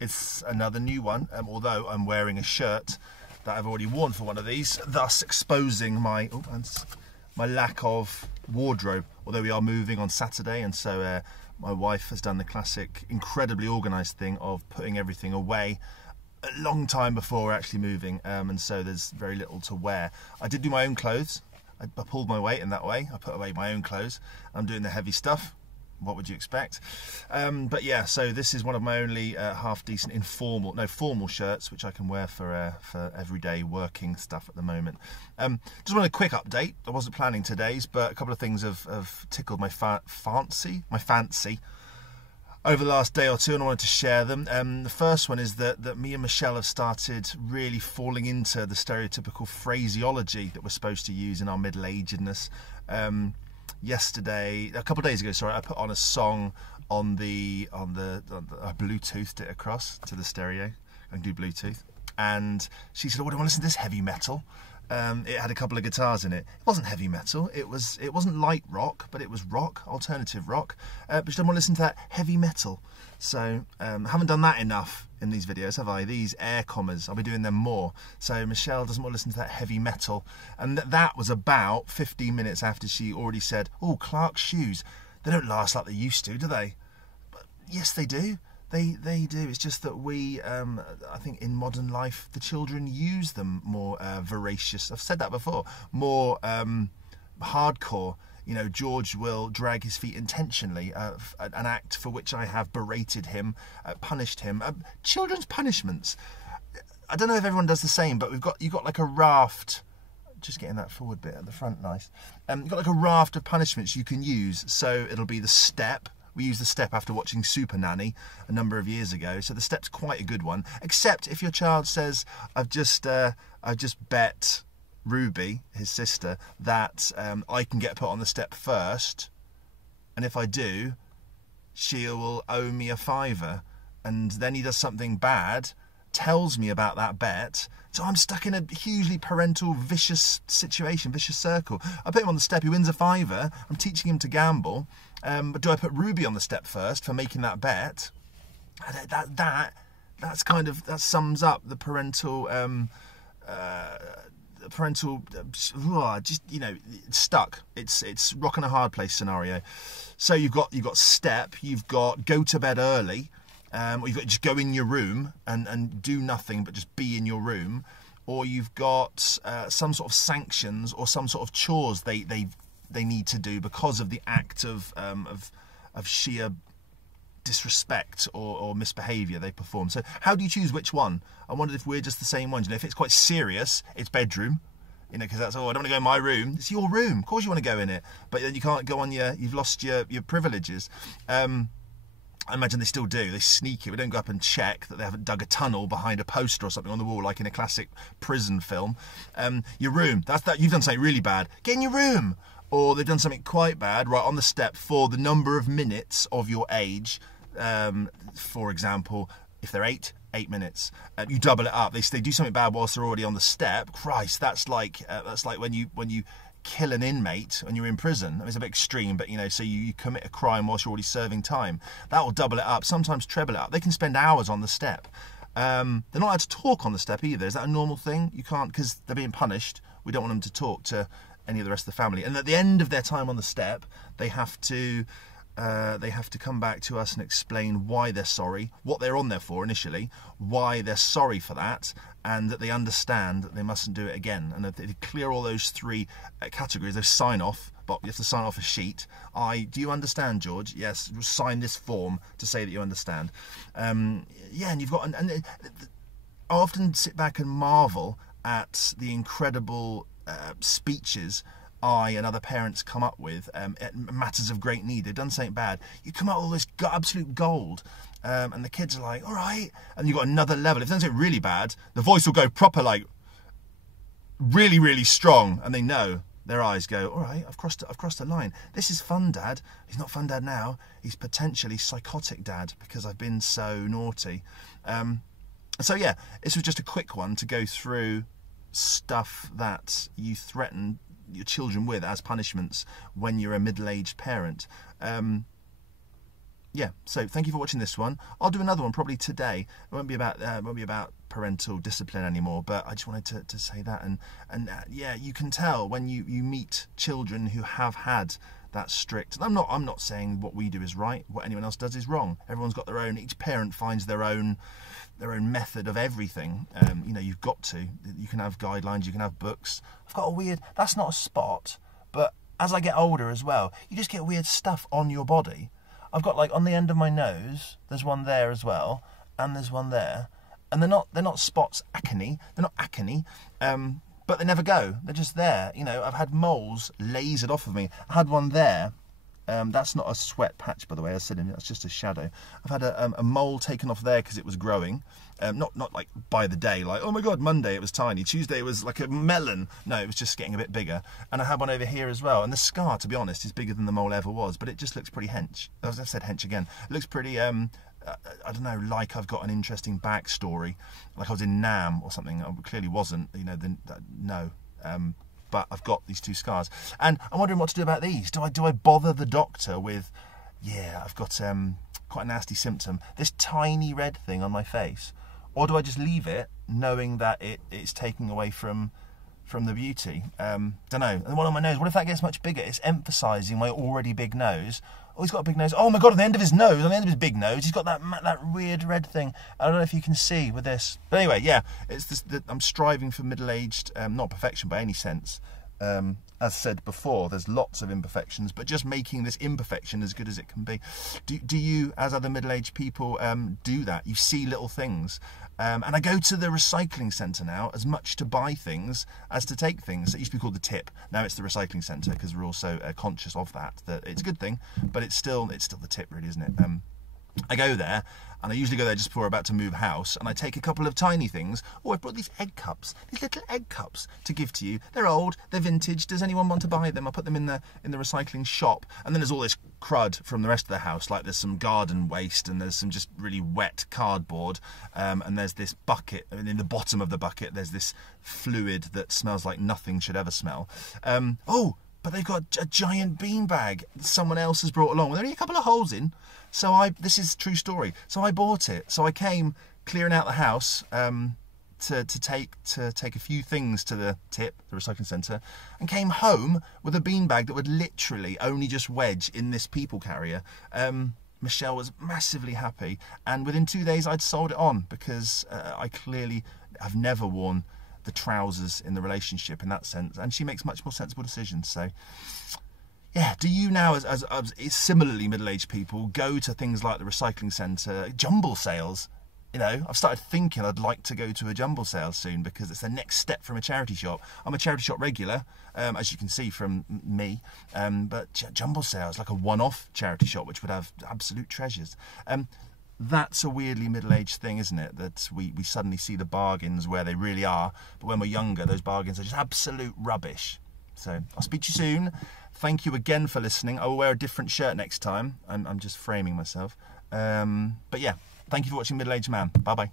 It's another new one, although I'm wearing a shirt that I've already worn for one of these, thus exposing my my lack of wardrobe. Although we are moving on Saturday, and so my wife has done the classic, incredibly organised thing of putting everything away a long time before we're actually moving, and so there's very little to wear. I did do my own clothes. I pulled my weight in that way. I put away my own clothes. I'm doing the heavy stuff. What would you expect? But yeah, so this is one of my only half decent formal shirts, which I can wear for everyday working stuff at the moment. Just want a quick update. I wasn't planning today's, but a couple of things have tickled my fancy over the last day or two, and I wanted to share them. The first one is that me and Michelle have started really falling into the stereotypical phraseology that we're supposed to use in our middle-agedness. A couple of days ago, sorry, I put on a song on I Bluetoothed it across to the stereo. I can do Bluetooth, and she said, "Oh, do you want to listen to this heavy metal?" It had a couple of guitars in it. It wasn't heavy metal. It wasn't light rock, but it was rock, alternative rock. But she didn't want to listen to that heavy metal. So haven't done that enough in these videos, have I? These air commas, I'll be doing them more. So Michelle doesn't want to listen to that heavy metal. And that was about 15 minutes after she already said, "Oh, Clark's shoes, they don't last like they used to, do they?" But yes, they do. They do. It's just that we, I think in modern life, the children use them more voracious. I've said that before. More hardcore. You know, George will drag his feet intentionally, an act for which I have berated him, punished him. Children's punishments. I don't know if everyone does the same, but you've got like a raft. Just getting that forward bit at the front, nice. You've got like a raft of punishments you can use. So it'll be the step. We used the step after watching Super Nanny a number of years ago, so the step's quite a good one. Except if your child says, "I've just bet Ruby, his sister, that I can get put on the step first, and if I do, she will owe me a £5." And then he does something bad, tells me about that bet, so I'm stuck in a hugely parental, vicious situation, vicious circle. I put him on the step, he wins a £5. I'm teaching him to gamble. But do I put Ruby on the step first for making that bet? That sums up the parental just, you know, stuck. It's rock and a hard place scenario. So you've got step, you've got go to bed early, or you've got just go in your room and do nothing but just be in your room, or you've got some sort of sanctions or some sort of chores they need to do because of the act of sheer disrespect or misbehaviour they perform. So how do you choose which one? I wondered if we're just the same ones. You know, if it's quite serious, it's bedroom. You know, because that's, "Oh, I don't want to go in my room." It's your room. Of course you want to go in it, but then you can't go on you've lost your privileges. I imagine they still do. They sneak it. We don't go up and check that they haven't dug a tunnel behind a poster or something on the wall, like in a classic prison film. Your room. That's you've done something really bad. Get in your room. Or they've done something quite bad, right on the step for the number of minutes of your age. For example, if they're 8 minutes, you double it up. They do something bad whilst they're already on the step. Christ, that's like when you kill an inmate when you're in prison. It's a bit extreme, but you know, so you commit a crime whilst you're already serving time. That will double it up, sometimes treble it up. They can spend hours on the step. They're not allowed to talk on the step either. Is that a normal thing? You can't, because they're being punished. We don't want them to talk to any of the rest of the family. And at the end of their time on the step, they have to come back to us and explain why they're sorry, what they're on there for initially, why they're sorry for that, and that they understand that they mustn't do it again. And if they clear all those three categories, they sign off. But you have to sign off a sheet. Do you understand, George? Yes. Sign this form to say that you understand. Yeah, and you've got. I often sit back and marvel at the incredible speeches I and other parents come up with at matters of great need. They've done something bad. You come up with all this absolute gold, and the kids are like, "All right," and you've got another level. If they've done something really bad, the voice will go proper, like really, really strong, and they know. Their eyes go, "All right, I've crossed a line. This is fun, Dad." He's not fun, Dad, now. He's potentially psychotic, Dad, because I've been so naughty. So yeah, this was just a quick one to go through stuff that you threaten your children with as punishments when you're a middle-aged parent. yeah, so thank you for watching this one. I'll do another one probably today. It won't be about parental discipline anymore, but I just wanted to say that. And yeah, you can tell when you meet children who have had that strict. And I'm not saying what we do is right. What anyone else does is wrong. Everyone's got their own. Each parent finds their own method of everything. You know, you've got to. You can have guidelines. You can have books. I've got a weird. That's not a spot, but as I get older as well, you just get weird stuff on your body. I've got, like, on the end of my nose, there's one there as well, and there's one there, and they're not spots acne, they're not acne, but they never go. They're just there. You know, I've had moles lasered off of me. I had one there. That's not a sweat patch, by the way. I said that's just a shadow. I've had a mole taken off there because it was growing. Not like by the day, like, oh my God, Monday it was tiny, Tuesday it was like a melon. No, it was just getting a bit bigger. And I had one over here as well. And the scar, to be honest, is bigger than the mole ever was, but it just looks pretty hench. As I've said, hench again. It looks pretty, I don't know, like I've got an interesting backstory. Like I was in Nam or something. I clearly wasn't, you know, no. But I've got these 2 scars. And I'm wondering what to do about these. Do I bother the doctor with, yeah, I've got quite a nasty symptom, this tiny red thing on my face? Or do I just leave it, knowing that it's taking away from the beauty? Don't know. And the one on my nose, what if that gets much bigger? It's emphasising my already big nose. Oh, he's got a big nose. Oh my God, on the end of his nose, on the end of his big nose, he's got that weird red thing. I don't know if you can see with this. But anyway, yeah, it's this. I'm striving for middle-aged, not perfection by any sense. As said before, there's lots of imperfections, but just making this imperfection as good as it can be. Do you, as other middle-aged people, do that? You see little things. And I go to the recycling centre now as much to buy things as to take things. It used to be called the tip. Now it's the recycling centre because we're also conscious of that it's a good thing, but it's still the tip, really, isn't it? I go there, and I usually go there just before we're about to move house, and I take a couple of tiny things. Oh, I brought these egg cups, these little egg cups to give to you. They're old, they're vintage. Does anyone want to buy them? I put them in the recycling shop, and then there's all this crud from the rest of the house, like there's some garden waste, and there's some just really wet cardboard, and there's this bucket, and in the bottom of the bucket there's this fluid that smells like nothing should ever smell. Oh, but they've got a giant beanbag someone else has brought along with only a couple of holes in. So this is a true story. So I bought it. So I came clearing out the house to take a few things to the tip, the recycling centre, and came home with a beanbag that would literally only just wedge in this people carrier. Michelle was massively happy, and within 2 days I'd sold it on because I clearly have never worn the trousers in the relationship in that sense, and she makes much more sensible decisions. So yeah, do you now, as similarly middle-aged people, go to things like the recycling centre, jumble sales? You know, I've started thinking I'd like to go to a jumble sale soon because it's the next step from a charity shop. I'm a charity shop regular, as you can see from me, but jumble sales, like a one-off charity shop, which would have absolute treasures. That's a weirdly middle-aged thing, isn't it? That we suddenly see the bargains where they really are, but when we're younger, those bargains are just absolute rubbish. So I'll speak to you soon. Thank you again for listening. I will wear a different shirt next time. I'm just framing myself. But yeah, thank you for watching Middle Aged Man. Bye-bye.